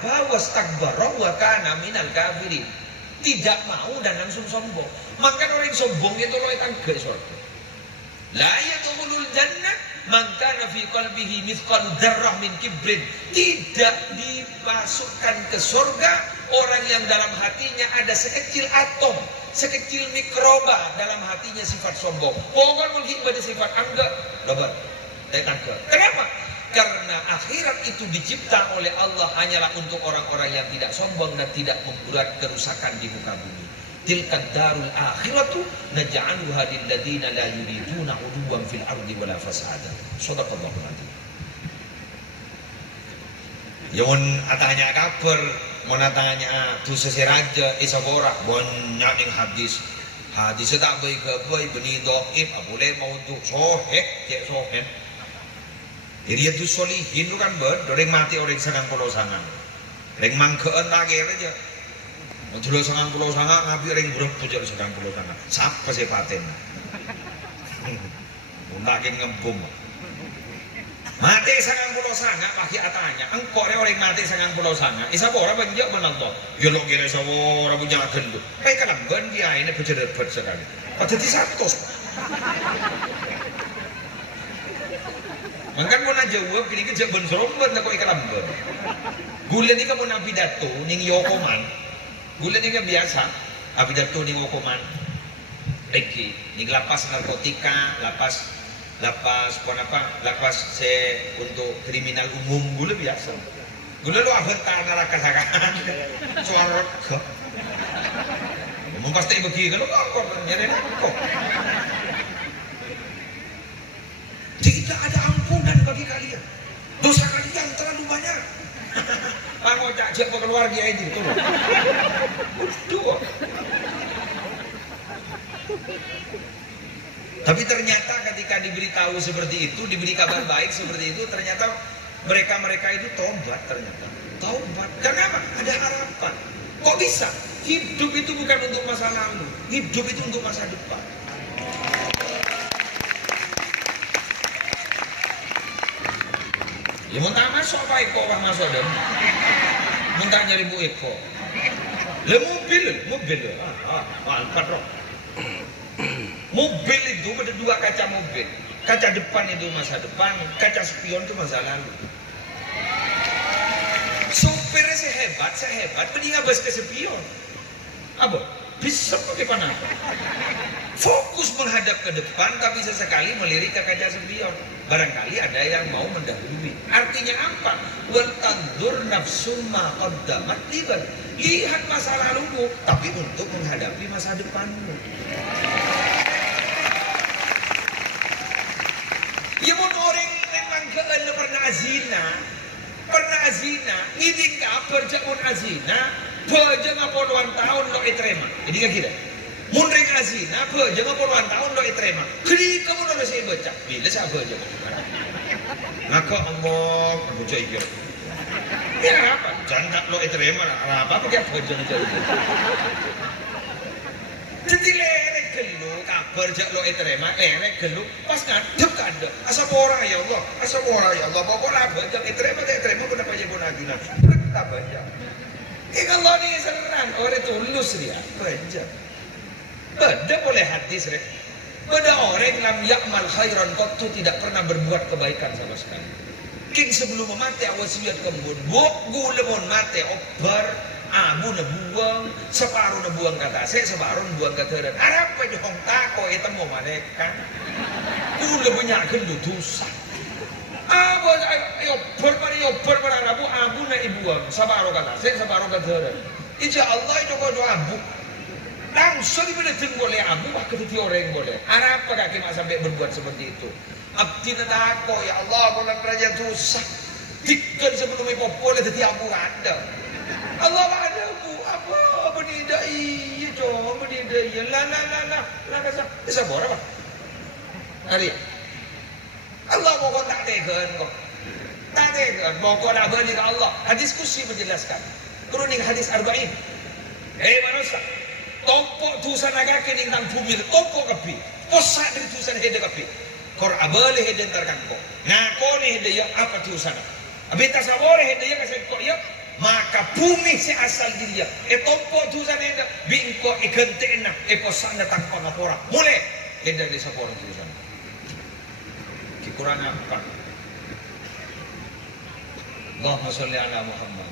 aba wastakbara wa kana minal kafirin. Tidak mau dan langsung sombong. Maka orang yang sombong itu loh tangga surga. La yadkhulul jannah man kana fi qalbihi mithqal dzarrah min kibrin. Tidak dimasukkan ke surga orang yang dalam hatinya ada sekecil atom, sekecil mikroba dalam hatinya sifat sombong. Pokoknya mungkin pada sifat angga, dapat. Kenapa? Karena akhirat itu dicipta oleh Allah hanyalah untuk orang-orang yang tidak sombong dan tidak membuat kerusakan di muka bumi. Tilkad darul akhiratu naj'aluha lil ladzina la yuriduna 'uluwan fil ardi wala fasada. Shadaqallahu alazim. Yon atanya kabar, mon atanya tu seseraja isagora banyak ning hadis. Hadis tak baik ke baik beni dhaif, boleh mau untuk soheh, cek soheh. Iriatu solihin itu kan orang mati orang sangang pulau sangang, orang mangkeun lagi aja. Menjual sangang pulau sangang, ngapi orang berapa jual sangang pulau sangang, siapa sih paten? Mungkin ngebom. Mati sangang pulau sangang, pakai atanya. Engkau orang mati sangang pulau sangang, isa orang banyak menonton. Ya lo kira isa orang punya gendut. Kalau ben dia ini bercerita sekali. Pada di satu. Mangkan mau jawab gini kan jawab serombat nak kau ikan lambat. Gula ni kan mau pidato ning yokoman. Gula ni kan biasa pidato ning yokoman. Eki ning lapas narkotika, lapas untuk kriminal umum gula biasa. Gula lu abentar neraka sakan. Suara kok. Mau pasti begini kalau kok nyari kok. Tidak ada ampunan bagi kalian. Dosa kalian terlalu banyak. Aku tak cek keluarga itu. Dua. Tapi ternyata ketika diberitahu seperti itu, diberi kabar baik seperti itu, ternyata mereka itu tobat ternyata. Tobat. Kenapa? Ada harapan. Kok bisa? Hidup itu bukan untuk masa lalu. Hidup itu untuk masa depan. Ya muntah masuk apa Eko orang masuk dong? Muntah nyari Bu Eko. Le mobil. Alphard roh. Mobil itu ada dua kaca mobil. Kaca depan itu masa depan, kaca spion itu masa lalu. Sopirnya sehebat, mendingan bas ke spion. Apa? Bisa pakai panah. Fokus menghadap ke depan, tapi sesekali melirik ke kaca spion. Barangkali ada yang mau mendahului. Artinya apa? Wal tandur nafsum ma qaddamat liban. Lihat masa lalumu, tapi untuk menghadapi masa depanmu. Ya mau orang memang kean pernah zina, ngiding ka perjak mun azina, perjak ngapoluan tahun lo itrema. Jadi kan kira. Mun ring azina, perjak ngapoluan tahun lo itrema. Kiri kamu lo saya baca, bila saya perjak. Ngako ngomong, aku cakap iya. Ya apa? Jangan lo itrema lah. Apa pakai perjak itu? Jadi lerek gelu, kabar jak lo itrema, lerek gelu, pas ngadep kada. Asa ora ya Allah, pokoknya bajak itrema, kenapa ya pun aguna? Tak bajak. Allah ni seran, orang tulus dia, bajak. Beda boleh hadis rek. Beda orang lam yakmal khairan qattu tidak pernah berbuat kebaikan sama sekali. King sebelum mati wasiat kembun, gula mon mati obar. Abu na buang, separuh na buang kata saya, separuh na buang kata dan Arab pa yung tako, ito mo manekan. Kula banyakan lutusan. Abu na abu na ibuang, separuh kata saya, separuh kata dan Insya Allah itu kau abu. Langsung diberikan boleh abu, maka itu orang boleh. Arab pa kaki sampai berbuat seperti itu. Abdi na tako, ya Allah, kau nak raja susah. Tikan sebelum ipopole, tadi abu ada. Allah ada bu apa menidai iya cuma menidai lah bisa boleh apa hari Allah mau kau tak tegan mau kau nak beri ke Allah diskusi menjelaskan kuning hadis arba'in manusia tompok tusan agak kini nang bumi tompok kapi posak dari tusan hede kapi kor abale hede ntar kangko ngako ni hede ya apa tusan abita sabore hede ya kasih kok ya maka bumi si asal dia tompo tusan enda bingko ikentena sana tanpa ngapora mulai enda di sapora tusan kikurang apa Allahumma sholli ala Muhammad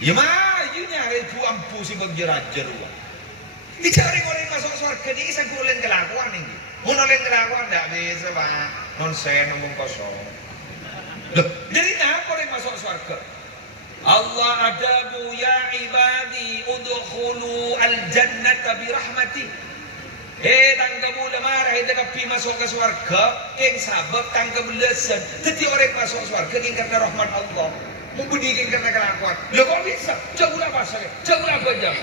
ya mah ini nyari bu ampu si bagjer-ajer bicara orang masuk surga ini isa gulen kelakuan ini mau nolen kelakuan tidak bisa pak nonsen ngomong kosong. Loh, jadi kenapa orang masuk surga? Allah adamu ya ibadi udkhulu al-jannata bi rahmati. Tangkamu dah marah tapi masuk ke surga, yang sabab tangkap belasan. Jadi orang masuk surga yang karena rahmat Allah. Membudikan karena kelakuan. Loh kok bisa? Jauh apa saja? Jauh apa jam?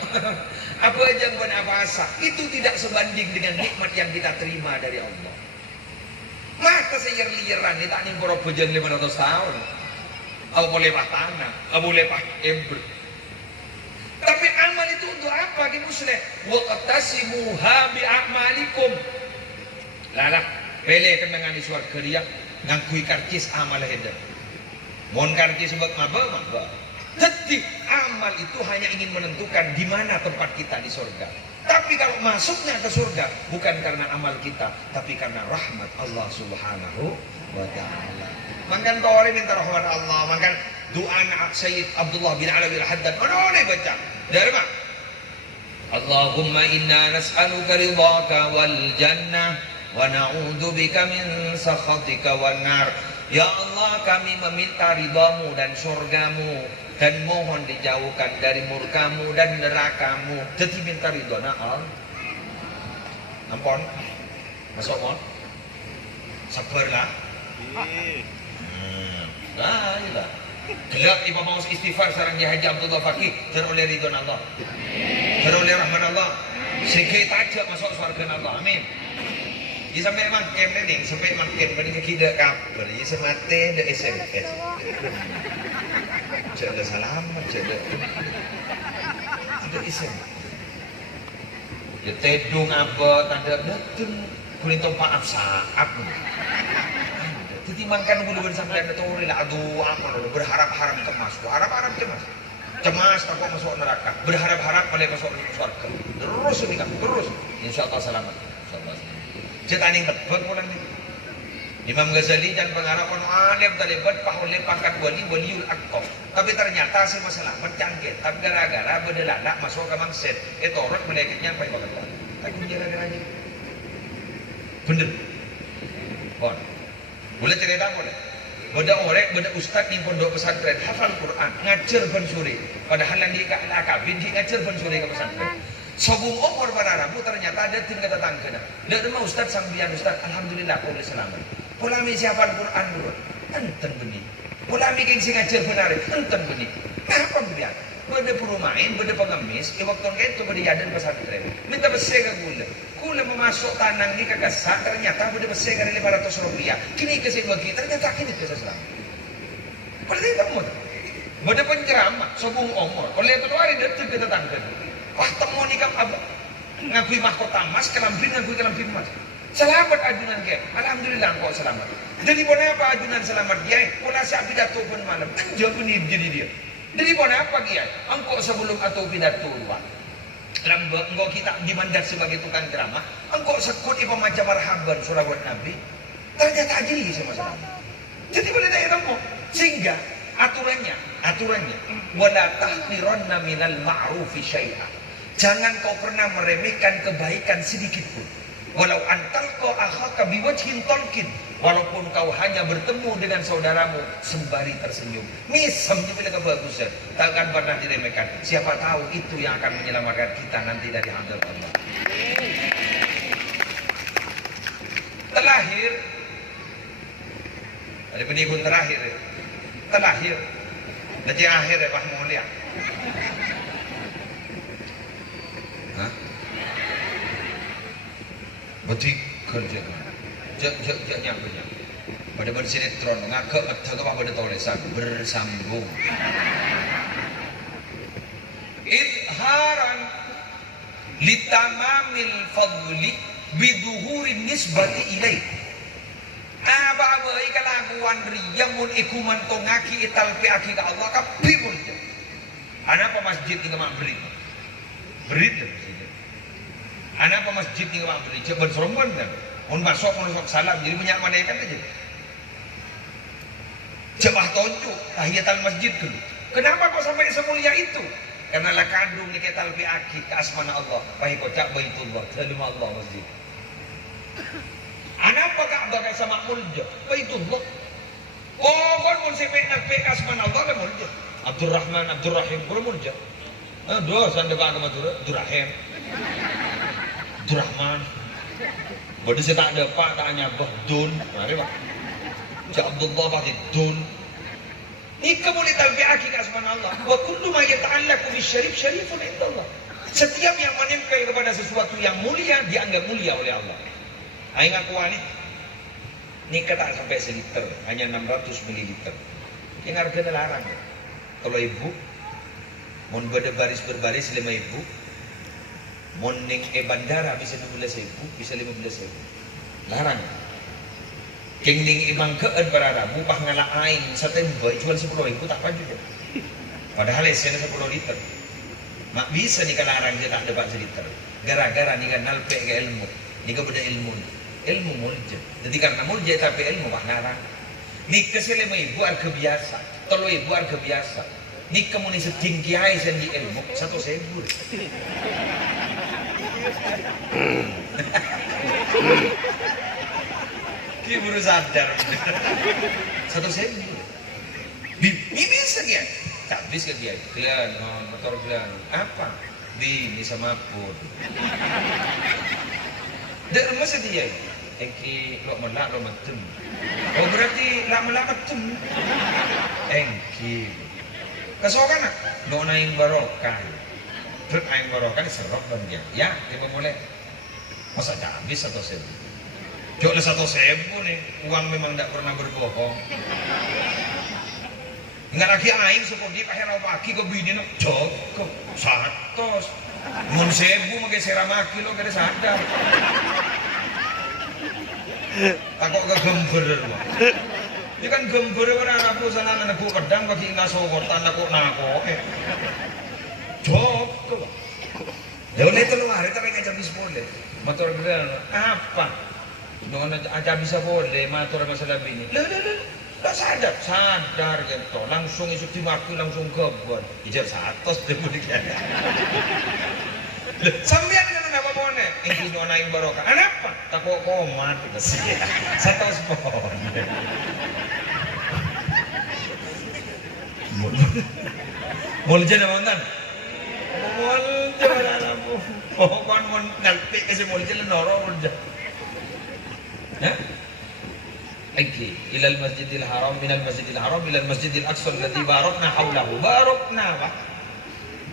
Apa jam bukan apa asa? Itu tidak sebanding dengan nikmat yang kita terima dari Allah. Maka seyer-liyeran ini tak nih borok bejang 500 tahun. Aku boleh tanah, aku boleh ember. Tapi amal itu untuk apa? Ki muslim. Wa qatasimuha bi a'malikum. Lalah, pele kenangan di surga dia ngangkui karcis amal heda. Mon karcis sebab maba. Jadi amal itu hanya ingin menentukan di mana tempat kita di surga. Tapi kalau masuknya ke surga bukan karena amal kita, tapi karena rahmat Allah Subhanahu wa taala. Mangkan orang minta rahmat Allah, mangkan doa Sayyid Abdullah bin Alawi Al-Haddad. Mana baca? Dari mana? Allahumma inna nas'aluka ridhaka wal jannah wa na'udzubika min sakhatika wan nar. Ya Allah, kami meminta ridhamu dan surgamu dan mohon dijauhkan dari murkamu dan nerakamu. Jadi minta ridho Allah. Ampun. Masuk mon. Sabarlah. Lah, ilah. Gelap ibu mau istighfar sarang dia Haji Abdullah Faqih teroleh ridho Allah. Teroleh rahmat Allah. Sikit aja masuk surga Allah. Amin. Ia sampai makin ni, sampai makin bani kita kabar. Ia semate ada SMS. Jadi selamat jadi. Ada SMS. Ya tedung apa tanda betul. Kulit maaf saat. Jadi makan bulu bersama dan tori lah. Aduh apa lo berharap-harap cemas. Harap-harap cemas. Cemas takut masuk neraka. Berharap-harap boleh masuk surga. Terus ini kan terus. Insya Allah selamat. Cetaning lebat orang ni. Imam Ghazali dan pengarang ono alim talibat pahulih pangkat waliul aktof. Tapi ternyata si masalah berjangkit. Tapi gara-gara berdelana masuk ke mangset. Itu orang melekitnya sampai bakat. Tapi gara-gara ni. Bener. Bon. Boleh cerita boleh. Beda orang, beda ustaz di pondok pesantren hafal Quran, ngajar ban suri. Padahal yang dia akabin dia ngajar ban suri ke pesantren. Sobung umur para Rabu ternyata ada tingkat tetangga. Dia rumah ustaz sambian ustaz, alhamdulillah boleh selamat. Pulami siapa Al-Quran dulu, enten benih. Pulami gengsi ngajar benar, enten benih. Kenapa biar? Beda perumahin, beda pengemis, waktu itu beda yadan pesantren. Minta besar ke gula. Gula memasuk tanang ni ke kesan, ternyata beda besar ke 500 rupiah. Kini kesini bagi, ternyata kini bisa selamat. Berarti kamu, beda penceramah, sobung umur. Oleh itu hari dia ke tetangga. Wah temu nikah abang ngakui mahkota emas, ngakui kelampin emas. Selamat ajunan ke, alhamdulillah engkau selamat. Jadi boleh apa ajunan selamat dia? Pola siap pidato pun malam, jauh ini jadi dia. Jadi boleh apa dia? Engkau sebelum atau pidato luar. Lambak engkau kita dimandat sebagai tukang drama. Engkau sekut ibu macam marhaban surah buat Nabi. Ternyata ajli sama sama. Jadi boleh tak temu sehingga aturannya wala tahqiranna minal ma'rufi syai'an. Jangan kau pernah meremehkan kebaikan sedikit pun. Walau antalqa akhaka biwajhin talqin, walaupun kau hanya bertemu dengan saudaramu sembari tersenyum. Misalnya bila kebagusan, takkan pernah diremehkan. Siapa tahu itu yang akan menyelamatkan kita nanti dari hadap Allah. Terlahir ada penibun terakhir. Terlahir nanti akhir ya Pak Mulia. Betul kerja, jaknya punya. Pada bersinetron, ngagak atau apa pada tulisan bersambung. Idharan litamamil fadli biduhurin nisbati ilaih. Aba-aba ikalakuan riyamun ikuman tongaki italpi aki ka Allah ka bimul. Ana pa masjid ni mak berit. Berit dah masjid. Ana pa masjid ni mak berit. Ceban seromban dah. Mun masuk salam jadi banyak mana kan aja. Coba tunjuk tahiyatul masjid dulu. Kenapa kok sampai semulia itu? Karena lah kandung ni ketalpi aki ke asmana Allah. Baik kocak baitullah, terima Allah masjid. Anapa Ka'bah kaya sama mulja? Baitullah. Oh, kon mun sepek nak pek asman Allah le mulja. Abdurrahman, Abdurrahim, kur mulja. Doa sande ka Abdurrahim. Abdurrahman. Bodoh saya tak ada pak, tak nyabah dun. Mari pak. Cak Abdullah pakai dun. Ika boleh talbi'aki ke asman Allah. Wa kullu ma yata'allaku bisyarif syarifun indallah. Setiap yang menempel kepada sesuatu yang mulia dianggap mulia oleh Allah. Aing aku ni nikah tak sampai seliter, hanya 600 mililiter. Yang harga larang. Kalau ibu mau berbaris 5.000, mau ning bandara bisa 12.000, bisa 15.000. Larang. Keng ning imang keun para rabu pah ngalah aing satembe jual 10.000 tak paju je. Padahal esena 10 liter. Mak bisa nikah larang dia tak dapat seliter. Gara-gara nikah nalpe ke ilmu. Nikah beda ilmu. Ilmu mulja. Jadi karena mulja tapi ilmu mah larang. Nikah sele ibu harga biasa. Tolo ibu harga biasa. Nikah muni seting kiai sendi ilmu 1.000. Ki baru sadar. 1.000. Bisa dia. Habis ke dia. Kalian motor kalian apa? Bisa mapun. Dak masa dia. Engki lo melak lo matem. Oh berarti lak melak matem. Engki. Kasokan nak? Lo naik barokah. Truk naik barokah serok banyak. Ya, tiba mulai. Masa tak habis 1.000. Jok le 1.000 nih. Uang memang tak pernah berbohong. Ingat lagi aing seperti akhirnya pagi ke bini nak cukup 100. Mun 1.000 makai seramaki lo kada sadar. Takut ke gember. Ini kan gember orang aku sana aku kadang bagi ngasokotan aku nako. Cukup. Lalu itu lu hari tapi ngajak bis boleh. Motor bilang apa? Dengan aja bisa boleh motor masalah bini. Lah sadar gitu. Langsung isuk dimaki langsung kebon. Ijar 100 deh mudik ya. Sambian kan apa boleh? Engki do naik barokah. Kenapa? Takut komat sih. 100 pohon. Mulja naman. Mulja na po. Oh, kon mon nalpi kasi mulja lang noro mulja. Ya? Engki ilal masjidil haram minal masjidil haram ilal masjidil aqsa alladhi barakna haulahu.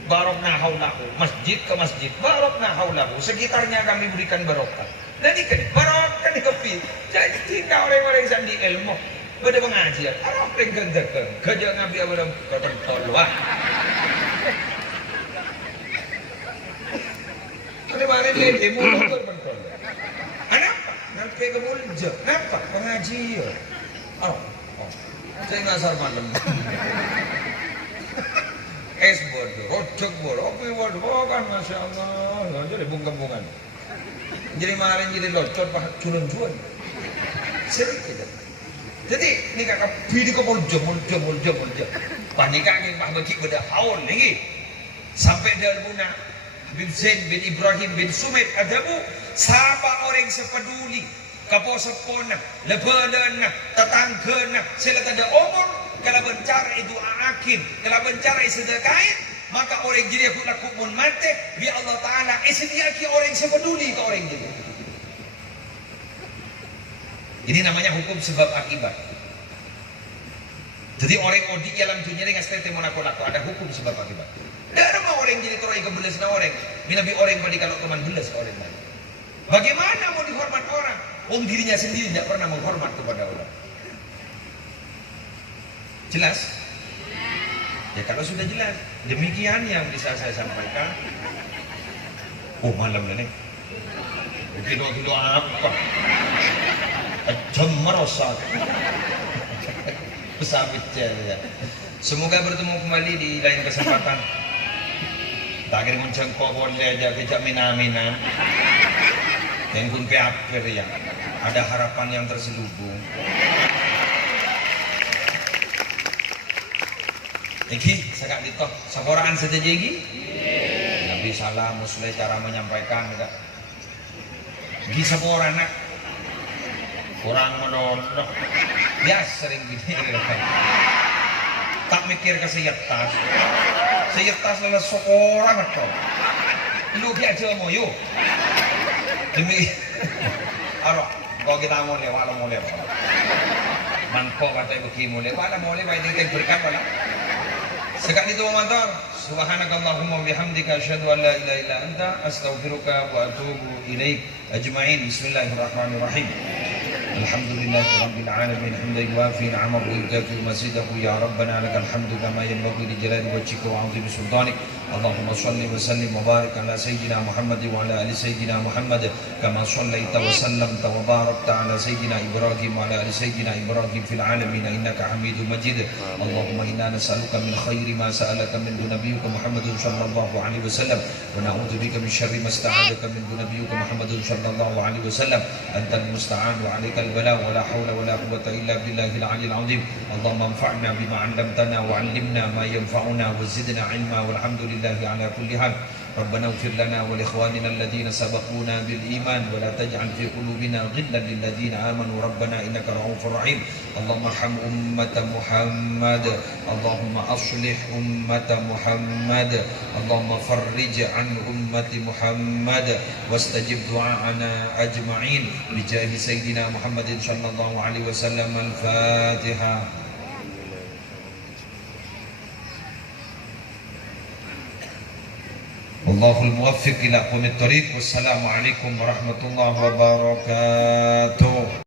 Barokna haulahu, masjid ke masjid, barokna haulahu, sekitarnya kami berikan barokah. Jadi kan barokah di kopi. Jadi kau orang-orang yang di ilmu, pada pengajian, arah penggandakan, kerja nabi abadam ketentol wah. Kalau mana dia demo ketentol. Kenapa? Nanti kemulja. Kenapa? Pengajian. Oh, saya ngasar malam. Es bodoh, rojok bodoh, kopi bodoh, kan masya Allah, jadi bunga-bungan. Jadi kemarin jadi locot, culun-culun. Sedikit. Jadi ini kakak bini kok mulja. Panik angin mah bagi beda haul lagi. Sampai dari Buna Habib Zain bin Ibrahim bin Sumit adamu sahabat orang sepeduli kapo sepona lebalana tetanggana sila tada umur kalau bencara itu akin kalau bencara sedekain maka orang jadi aku laku mun mate bi Allah Taala isediaki orang sepeduli ke orang jadi. Ini namanya hukum sebab akibat. Jadi orang odi dalam dunia dengan stete monako ada hukum sebab akibat. Tidak ada orang jadi terus kebelas na orang. Binabi orang balik kalau teman belas orang lain. Bagaimana mau dihormat orang? Dirinya sendiri tidak pernah menghormat kepada orang. Jelas? Ya kalau sudah jelas, demikian yang bisa saya sampaikan. Oh malam ini. Kilo apa? merosot. Pesawit ya. Semoga bertemu kembali di lain kesempatan. Tak kira kuncang kok boleh aja kejap mina-mina. Yang pun peaper ya. Ada harapan yang terselubung. Iki sekak ditoh saboraan saja jegi. Nabi salam musleh cara menyampaikan enggak. Gi saboran nak. Kurang menolong. Ya sering gini. Tak mikir ke seyetas. Seyetas adalah seorang atau. Lu biasa mau yuk. Demi arok kau kita mau lewat mau lewat. Manko kata ibu ki mau lewat mau lewat ini berkat wala. Sekali itu motor. Subhanakallahumma bihamdika asyhadu an la ilaha illa anta astaghfiruka wa atubu ilaik ajma'in. Bismillahirrahmanirrahim. Alhamdulillahirabbil alamin hamdan yuwafi ni'amahu wa yukafi mazidahu ya rabbana lakal hamdu kama yanbaghi li jalali wajhika wa 'azimi sultanik. Allahumma shalli wa sallim wa barik ala sayyidina Muhammad wa ala ali sayyidina Muhammad kama shallaita wa sallamta wa barakta ala sayyidina Ibrahim wa ala ali sayyidina Ibrahim fil alamin innaka Hamidum Majid. Allahumma inna nas'aluka min khairi ma sa'alaka min nabiyyika Muhammadin sallallahu alaihi wasallam wa na'udzu bika min syarri ma sta'adaka min nabiyyika Muhammadin sallallahu alaihi wasallam. Antal musta'an wa 'alaikal bala wa la haula wa la quwwata illa billahil 'aliyyil 'azim. Allahumma anfa'na bima 'allamtana wa 'allimna ma yanfa'una wa zidna 'ilma walhamdulillah على كل حال. ربنا اغفر لنا ولإخواننا الذين سبقونا بالإيمان ولا تجعل في قلوبنا غلا للذين آمنوا ربنا إنك رؤوف رحيم. اللهم ارحم أمة محمد. اللهم أصلح أمة محمد. اللهم فرج عن أمة محمد واستجب دعاءنا أجمعين بجاه سيدنا محمد صلى الله عليه وسلم. الفاتحة. Wallahul muwaffiq ila aqwamit thoriq. Wassalamualaikum warahmatullahi wabarakatuh.